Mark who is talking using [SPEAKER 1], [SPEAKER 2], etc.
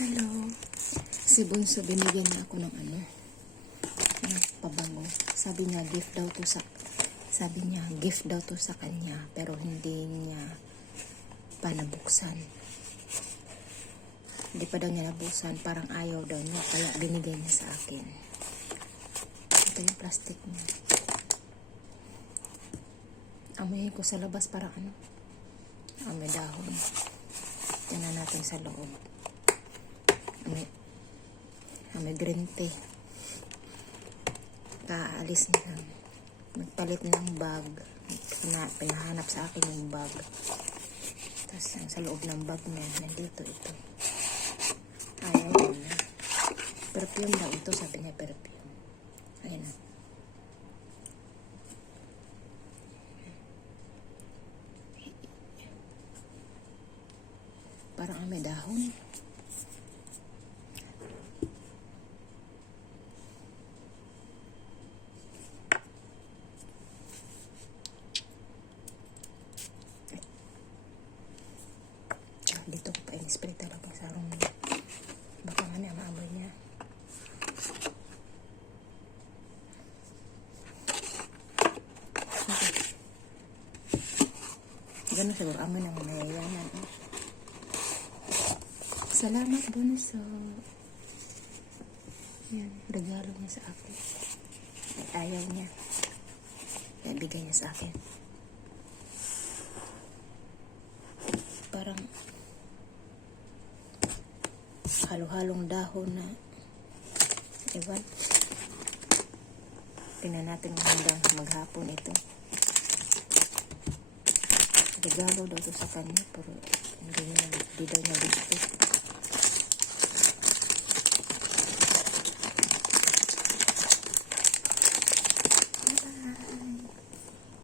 [SPEAKER 1] Hello. Si Bunso binigyan niya ako ng ano, ng pabango. Sabi niya gift daw to sa sabi niya gift daw to sa kanya pero hindi niya pa nabuksan. Hindi pa daw niya nabuksan, parang ayaw daw niya kaya binigay niya sa akin. Ito yung plastic niya. Amoy ko sa labas para ano? Amoy dahon. Tingnan natin sa loob. Amoy green tea. Kaalis na lang. Nagpalit ng bag. Na, pinahanap sa akin yung bag. Tapos ang sa loob ng bag niya, nandito ito. Ayaw ko na. Perfume daw ito, sabi niya perfume. Ayun na. Parang ang may dahon. Dito ko pa in-spray talaga sa room niya. Baka nga na maamoy niya. Ganun siguro amoy ng mayayaman. Oh. Salamat, Bunso. Yan, regalo niya sa akin. Ay, ayaw niya. Kaya bigay niya sa akin. Parang halo-halong dahon na ewan. Tingnan natin hanggang maghapon ito. Regalo daw to sa kanya pero hindi, niya, hindi daw niya gusto.